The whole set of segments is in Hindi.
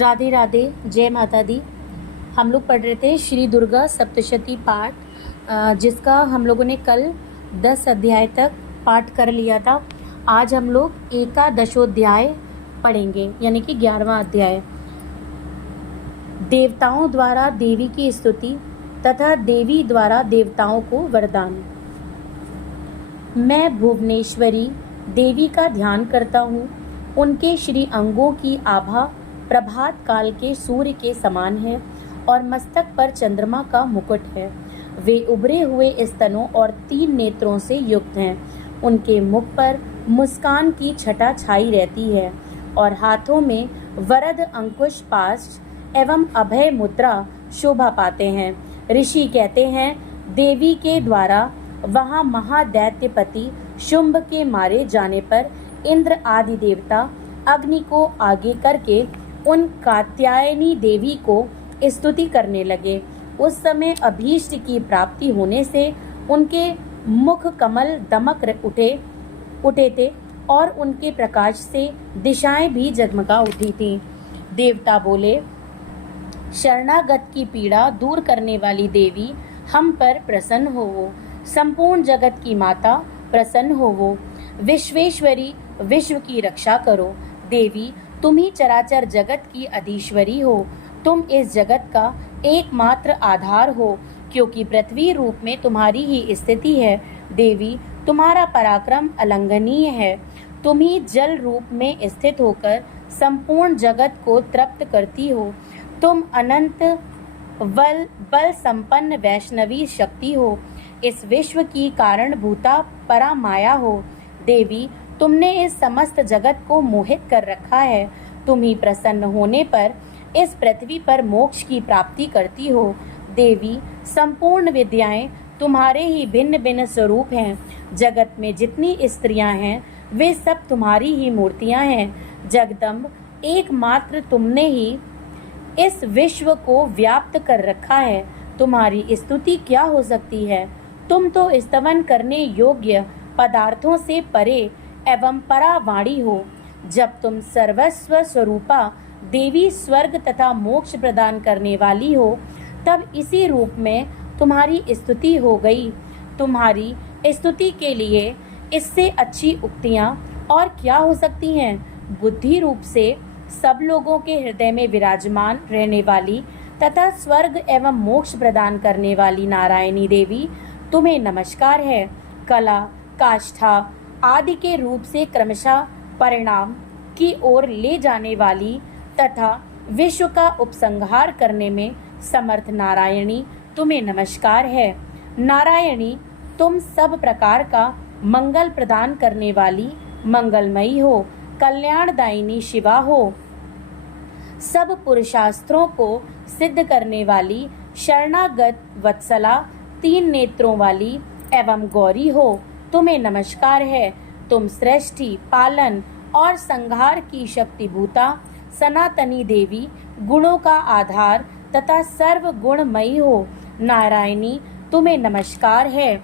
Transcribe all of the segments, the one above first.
राधे राधे, जय माता दी। हम लोग पढ़ रहे थे श्री दुर्गा सप्तशती पाठ, जिसका हम लोगों ने कल 10 अध्याय तक पाठ कर लिया था। आज हम लोग एकादशोध्याय पढ़ेंगे, यानी कि 11वां अध्याय। देवताओं द्वारा देवी की स्तुति तथा देवी द्वारा देवताओं को वरदान। मैं भुवनेश्वरी देवी का ध्यान करता हूँ। उनके श्री अंगों की आभा प्रभात काल के सूर्य के समान है और मस्तक पर चंद्रमा का मुकुट है। वे उभरे हुए स्तनों और 3 नेत्रों से युक्त हैं। उनके मुख पर मुस्कान की छटा छाई रहती है और हाथों में वरद अंकुश पाश एवं अभय मुद्रा शोभा पाते हैं। ऋषि कहते हैं, देवी के द्वारा वहाँ महादैत्यपति शुंभ के मारे जाने पर इंद्र आदि देवता अग्नि को आगे करके उन कात्यायनी देवी को स्तुति करने लगे। उस समय अभीष्ट की प्राप्ति होने से उनके मुख कमल दमक उठे थे और उनके प्रकाश से दिशाएं भी जगमगा उठी थीं। देवता बोले, शरणागत की पीड़ा दूर करने वाली देवी हम पर प्रसन्न होवो। संपूर्ण जगत की माता प्रसन्न होवो। विश्वेश्वरी विश्व की रक्षा करो। देवी तुम ही चराचर जगत की अधीश्वरी हो। तुम इस जगत का एकमात्र आधार हो, क्योंकि पृथ्वी रूप में तुम्हारी ही स्थिति है। देवी तुम्हारा पराक्रम अलंघनीय है। तुम ही जल रूप में स्थित होकर संपूर्ण जगत को तृप्त करती हो। तुम अनंत बल संपन्न वैष्णवी शक्ति हो। इस विश्व की कारणभूता परा माया हो। देवी तुमने इस समस्त जगत को मोहित कर रखा है। तुम ही प्रसन्न होने पर इस पृथ्वी पर मोक्ष की प्राप्ति करती हो। देवी संपूर्ण विद्याएं तुम्हारे ही भिन्न भिन्न स्वरूप हैं। जगत में जितनी स्त्रियां हैं वे सब तुम्हारी ही मूर्तियां हैं। जगदम्ब एकमात्र तुमने ही इस विश्व को व्याप्त कर रखा है। तुम्हारी स्तुति क्या हो सकती है? तुम तो स्तवन करने योग्य पदार्थों से परे एवं परावाणी हो। जब तुम सर्वस्व स्वरूपा देवी स्वर्ग तथा मोक्ष प्रदान करने वाली हो, तब इसी रूप में तुम्हारी स्तुति हो गई। तुम्हारी स्तुति के लिए इससे अच्छी उक्तियां और क्या हो सकती हैं? बुद्धि रूप से सब लोगों के हृदय में विराजमान रहने वाली तथा स्वर्ग एवं मोक्ष प्रदान करने वाली नारायणी देवी, तुम्हें नमस्कार है। कला, काष्ठा आदि के रूप से क्रमशः परिणाम की ओर ले जाने वाली तथा विश्व का उपसंहार करने में समर्थ नारायणी, तुम्हें नमस्कार है। नारायणी तुम सब प्रकार का मंगल प्रदान करने वाली मंगलमयी हो, कल्याणदायिनी शिवा हो। सब पुरुषास्त्रों को सिद्ध करने वाली शरणागत वत्सला, 3 नेत्रों वाली एवं गौरी हो, तुम्हें नमस्कार है। तुम सृष्टि, पालन और संहार की शक्तिभूता सनातनी देवी, गुणों का आधार तथा सर्व गुणमयी हो। नारायणी तुम्हें नमस्कार है।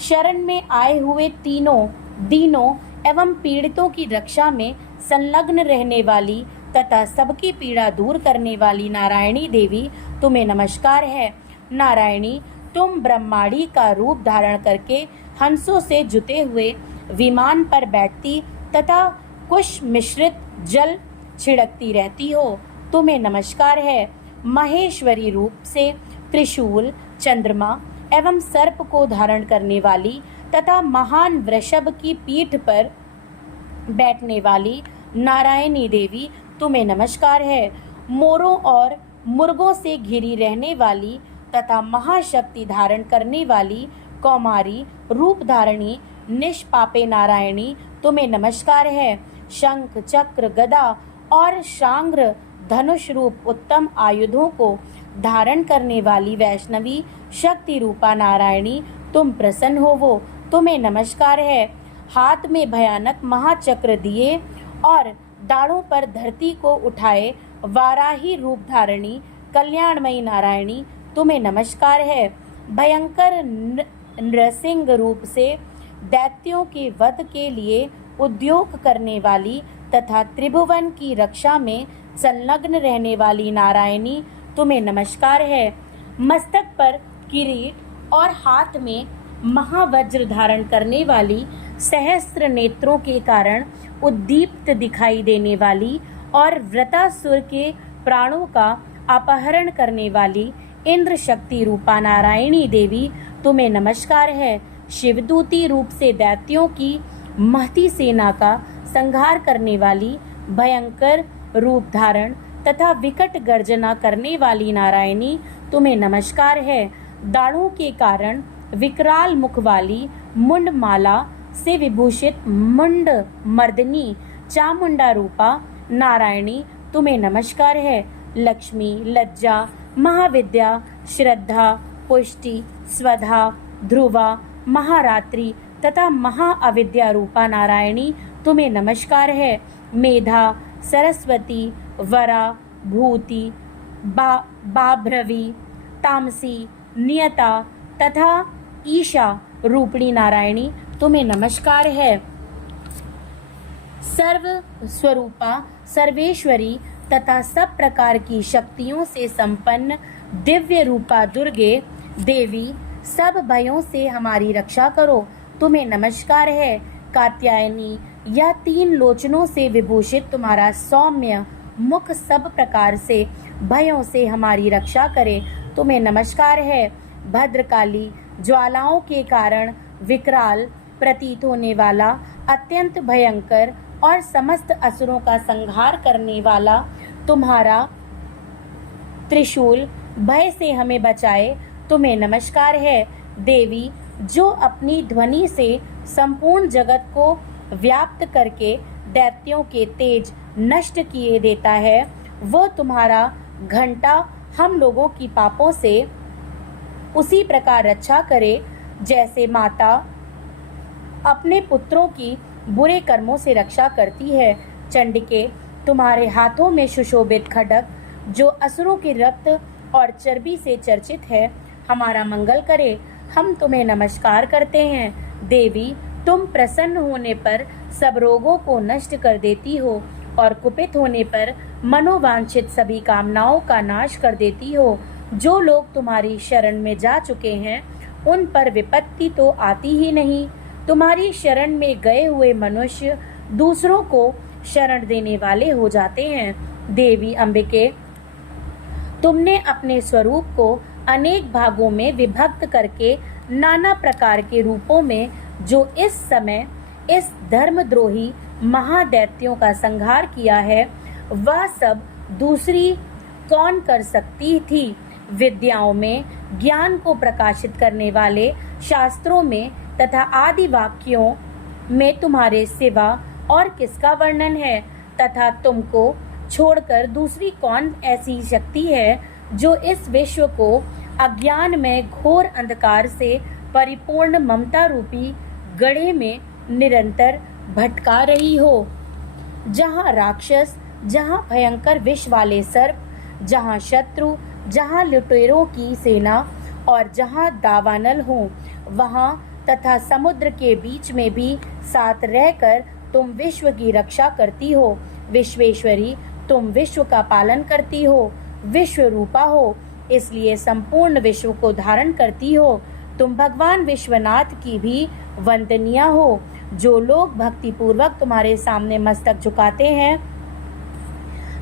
शरण में आए हुए तीनों दीनों एवं पीड़ितों की रक्षा में संलग्न रहने वाली तथा सबकी पीड़ा दूर करने वाली नारायणी देवी, तुम्हें नमस्कार है। नारायणी तुम ब्रह्मांडी का रूप धारण करके हंसों से जुते हुए विमान पर बैठती तथा कुश मिश्रित जल छिड़कती रहती हो, तुम्हें नमस्कार है। महेश्वरी रूप से त्रिशूल, चंद्रमा एवं सर्प को धारण करने वाली तथा महान वृषभ की पीठ पर बैठने वाली नारायणी देवी, तुम्हें नमस्कार है। मोरों और मुर्गों से घिरी रहने वाली तथा महाशक्ति धारण करने वाली कौमारी रूप धारणी निष्पापे नारायणी, तुम्हें नमस्कार है। शंख, चक्र, गदा और शांग्र धनुष रूप उत्तम आयुधों को धारण करने वाली वैष्णवी शक्ति रूपा नारायणी, तुम प्रसन्न होवो, तुम्हें नमस्कार है। हाथ में भयानक महाचक्र दिए और दाढ़ों पर धरती को उठाए वाराही रूप धारणी कल्याणमयी नारायणी, तुम्हें नमस्कार है। भयंकर नृसिंह रूप से दैत्यों के वध के लिए उद्योग करने वाली तथा त्रिभुवन की रक्षा में संलग्न रहने वाली नारायणी तुम्हें नमस्कार है। मस्तक पर किरीट और हाथ में महावज्र धारण करने वाली, सहस्त्र नेत्रों के कारण उद्दीप्त दिखाई देने वाली और वृतासुर के प्राणों का अपहरण करने वाली इंद्र शक्ति रूपा नारायणी देवी तुम्हें नमस्कार है। शिवदूती रूप से दैत्यों की महती सेना का संहार करने वाली, भयंकर रूप धारण तथा विकट गर्जना करने वाली नारायणी तुम्हें नमस्कार है। दाढ़ों के कारण विकराल मुख वाली, मुंड माला से विभूषित मुंड मर्दनी चामुंडा रूपा नारायणी तुम्हें नमस्कार है। लक्ष्मी, लज्जा, महाविद्या, श्रद्धा, पुष्टि, स्वधा, ध्रुवा, महारात्रि तथा महाअविद्या रूपा नारायणी तुम्हें नमस्कार है। मेधा, सरस्वती, वरा, भूति, बाभ्रवी, तामसी, नियता तथा ईशा रूपिणी नारायणी तुम्हें नमस्कार है। सर्व स्वरूपा, सर्वेश्वरी तथा सब प्रकार की शक्तियों से संपन्न दिव्य रूपा दुर्गे देवी, सब भयों से हमारी रक्षा करो तुम्हें नमस्कार है। कात्यायनी, यह 3 लोचनों से विभूषित तुम्हारा सौम्य मुख सब प्रकार से भयों से हमारी रक्षा करे तुम्हें नमस्कार है। भद्रकाली, ज्वालाओं के कारण विकराल प्रतीत होने वाला, अत्यंत भयंकर और समस्त असुरों का संहार करने वाला तुम्हारा त्रिशूल भय से हमें बचाए तुम्हें नमस्कार है। देवी, जो अपनी ध्वनि से संपूर्ण जगत को व्याप्त करके दैत्यों के तेज नष्ट किए देता है, वो तुम्हारा घंटा हम लोगों की पापों से उसी प्रकार रक्षा करे जैसे माता अपने पुत्रों की बुरे कर्मों से रक्षा करती है। चंडिके, तुम्हारे हाथों में सुशोभित खड्ग जो असुरों के रक्त और चर्बी से चर्चित है, हमारा मंगल करे हम तुम्हें नमस्कार करते हैं। देवी, तुम प्रसन्न होने पर सब रोगों को नष्ट कर देती हो और कुपित होने पर मनोवांछित सभी कामनाओं का नाश कर देती हो। जो लोग तुम्हारी शरण में जा चुके हैं उन पर विपत्ति तो आती ही नहीं। तुम्हारी शरण में गए हुए मनुष्य दूसरों को शरण देने वाले हो जाते हैं। देवी अंबिके, तुमने अपने स्वरूप को अनेक भागों में विभक्त करके नाना प्रकार के रूपों में जो इस समय इस धर्मद्रोही महादैत्यों का संहार किया है, वह सब दूसरी कौन कर सकती थी। विद्याओं में, ज्ञान को प्रकाशित करने वाले शास्त्रों में तथा आदि वाक्यों में तुम्हारे सिवा और किसका वर्णन है, तथा तुमको छोड़कर दूसरी कौन ऐसी शक्ति है जो इस विश्व को अज्ञान में घोर अंधकार से परिपूर्ण ममता रूपी गड्ढे में निरंतर भटका रही हो। जहाँ राक्षस, जहाँ भयंकर विष वाले सर्प, जहाँ शत्रु, जहाँ लुटेरों की सेना और जहाँ दावानल हो, वहाँ तथा समुद्र के बीच में भी साथ रहकर तुम विश्व की रक्षा करती हो। विश्वेश्वरी, तुम विश्व का पालन करती हो, विश्व रूपा हो, इसलिए संपूर्ण विश्व को धारण करती हो। तुम भगवान विश्वनाथ की भी वंदनीय हो। जो लोग भक्ति पूर्वक तुम्हारे सामने मस्तक झुकाते हैं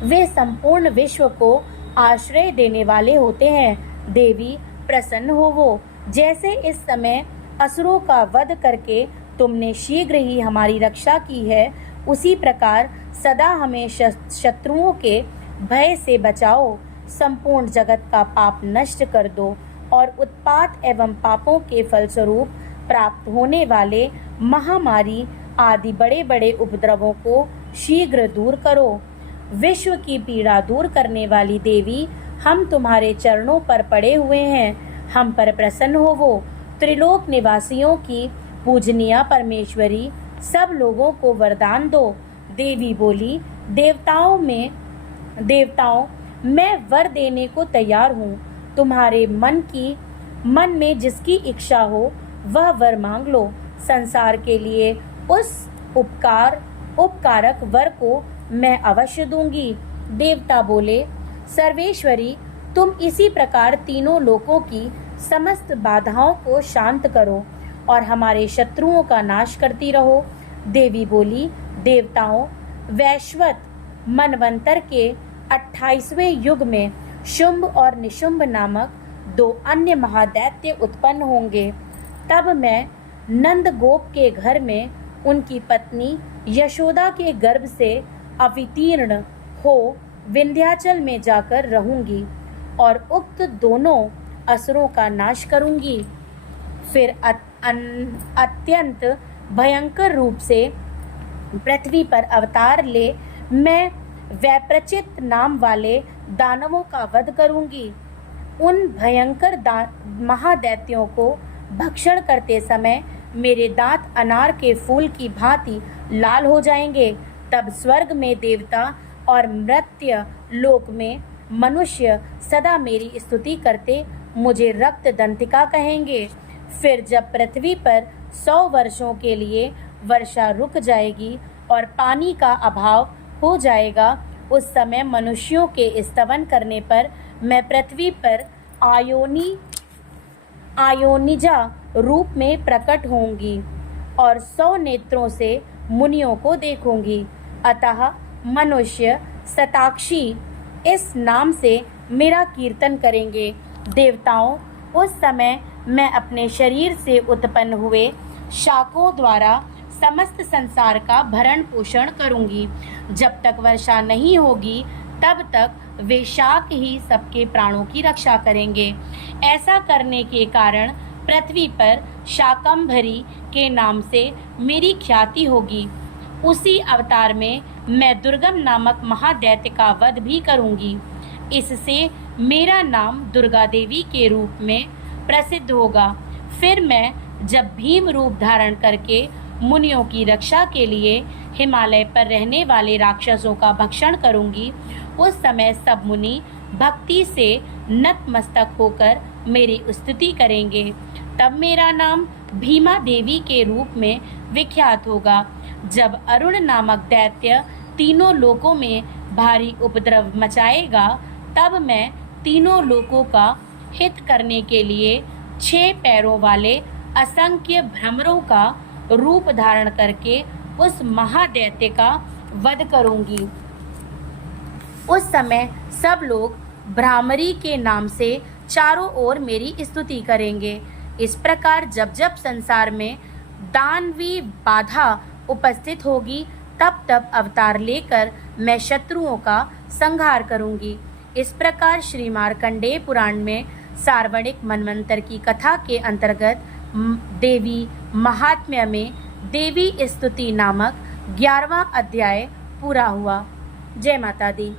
वे संपूर्ण विश्व को आश्रय देने वाले होते हैं। देवी, प्रसन्न हो वो, जैसे इस समय असुरों का वध करके तुमने शीघ्र ही हमारी रक्षा की है, उसी प्रकार सदा हमें शत्रुओं के भय से बचाओ। संपूर्ण जगत का पाप नष्ट कर दो और उत्पात एवं पापों के फलस्वरूप प्राप्त होने वाले महामारी आदि बड़े बड़े उपद्रवों को शीघ्र दूर करो। विश्व की पीड़ा दूर करने वाली देवी, हम तुम्हारे चरणों पर पड़े हुए हैं, हम पर प्रसन्न हो वो। त्रिलोक निवासियों की पूजनीय परमेश्वरी, सब लोगों को वरदान दो। देवी बोली, देवताओं, मैं वर देने को तैयार हूँ। तुम्हारे मन में जिसकी इच्छा हो वह वर मांग लो। संसार के लिए उस उपकारक वर को मैं अवश्य दूंगी। देवता बोले, सर्वेश्वरी, तुम इसी प्रकार तीनों लोकों की समस्त बाधाओं को शांत करो और हमारे शत्रुओं का नाश करती रहो। देवी बोली, देवताओं, वैश्वत मनवंतर के 28वें युग में शुंभ और निशुंभ नामक 2 अन्य महादैत्य उत्पन्न होंगे। तब मैं नंदगोप के घर में उनकी पत्नी यशोदा के गर्भ से अवतीर्ण हो विंध्याचल में जाकर रहूंगी और उक्त दोनों असुरों का नाश करूंगी। फिर अत्यंत भयंकर रूप से पृथ्वी पर अवतार ले मैं वैप्रचित नाम वाले दानवों का वध करूंगी। उन भयंकर महादैत्यों को भक्षण करते समय मेरे दांत अनार के फूल की भांति लाल हो जाएंगे। तब स्वर्ग में देवता और मर्त्य लोक में मनुष्य सदा मेरी स्तुति करते मुझे रक्त दंतिका कहेंगे। फिर जब पृथ्वी पर 100 वर्षों के लिए वर्षा रुक जाएगी और पानी का अभाव हो जाएगा, उस समय मनुष्यों के स्तवन करने पर मैं पृथ्वी पर आयोनिजा रूप में प्रकट होंगी और 100 नेत्रों से मुनियों को देखूंगी। अतः मनुष्य शताक्षी इस नाम से मेरा कीर्तन करेंगे। देवताओं, उस समय मैं अपने शरीर से उत्पन्न हुए शाकों द्वारा समस्त संसार का भरण पोषण करूंगी। जब तक वर्षा नहीं होगी तब तक वे शाक ही सबके प्राणों की रक्षा करेंगे। ऐसा करने के कारण पृथ्वी पर शाकंभरी के नाम से मेरी ख्याति होगी। उसी अवतार में मैं दुर्गम नामक महादैत्य का वध भी करूंगी। इससे मेरा नाम दुर्गा देवी के रूप में प्रसिद्ध होगा। फिर मैं जब भीम रूप धारण करके मुनियों की रक्षा के लिए हिमालय पर रहने वाले राक्षसों का भक्षण करूंगी, उस समय सब मुनि भक्ति से नतमस्तक होकर मेरी स्तुति करेंगे। तब मेरा नाम भीमा देवी के रूप में विख्यात होगा। जब अरुण नामक दैत्य तीनों लोकों में भारी उपद्रव मचाएगा, तब मैं तीनों लोकों का हित करने के लिए 6 पैरों वाले असंख्य भ्रमरों का रूप धारण करके उस महादैत्य का वध करूंगी। उस समय सब लोग भ्रामरी के नाम से चारों ओर मेरी स्तुति करेंगे। इस प्रकार जब जब संसार में दानवी बाधा उपस्थित होगी, तब तब अवतार लेकर मैं शत्रुओं का संहार करूंगी। इस प्रकार श्री मार्कंडेय पुराण में सार्वणिक मनवंतर की कथा के अंतर्गत देवी महात्म्य में देवी स्तुति नामक 11वां अध्याय पूरा हुआ। जय माता दी।